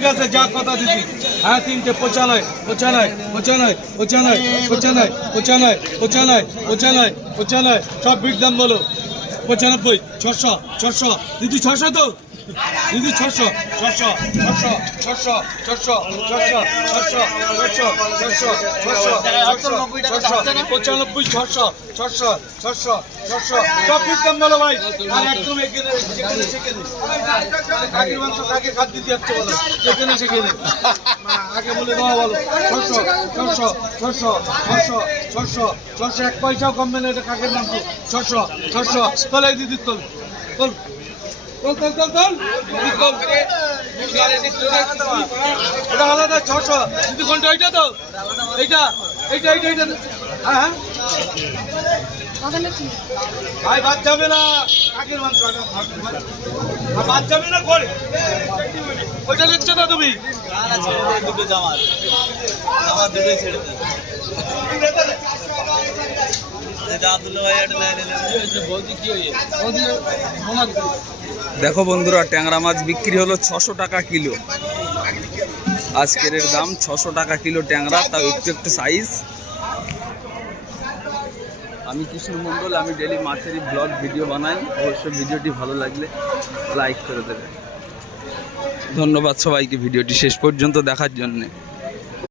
ঠিক আছে, যা কথা দিচ্ছি। হ্যাঁ, 3টে 95 95 95 95 95 95 95 95 95 সব বিট দাম বলো। 95 600 600 দিদি 600 তো দিদি 600 600 600 600 600 600 600 600 95 600 600 600 600 সব বিট দাম বলো ভাই। আর একদম এখানে সেখানে কাকির মাংস কাকে খাদ দিতে যাচ্ছে বলো, সেখানে সেখানে আগে বলে দেওয়া বলো। 600 600 600 600 600 600 এক পয়সাও কমবে না, এটা কাকের মাংস। 600 600 চলে দিদি তোল তোল তোল তোল তোল তোল দিদি তোল। এটা আলাদা 600 দিদি, কোনটা? ওইটা তো এইটা এইটা এইটা এইটা। হ্যাঁ হ্যাঁ ভাই, বাদ যাবে না কাকের মাংস, বাদ যাবে না করে। ওইটা দেখছো তো তুমি? দুটো জামা দুটোই ছেড়ে দেখো বন্ধুরা, ট্যাংরা মাছ বিক্রি হলো 600 টাকা কিলো। আজকের এর দাম 600 টাকা কিলো ট্যাংরা, তাও একটু একটু সাইজ। আমি কৃষ্ণ মণ্ডল, আমি ডেলি মাছেরই ব্লগ ভিডিও বানাই। অবশ্যই ভিডিওটি ভালো লাগলে লাইক করে দেবে। ধন্যবাদ সবাইকে ভিডিওটি শেষ পর্যন্ত দেখার জন্যে।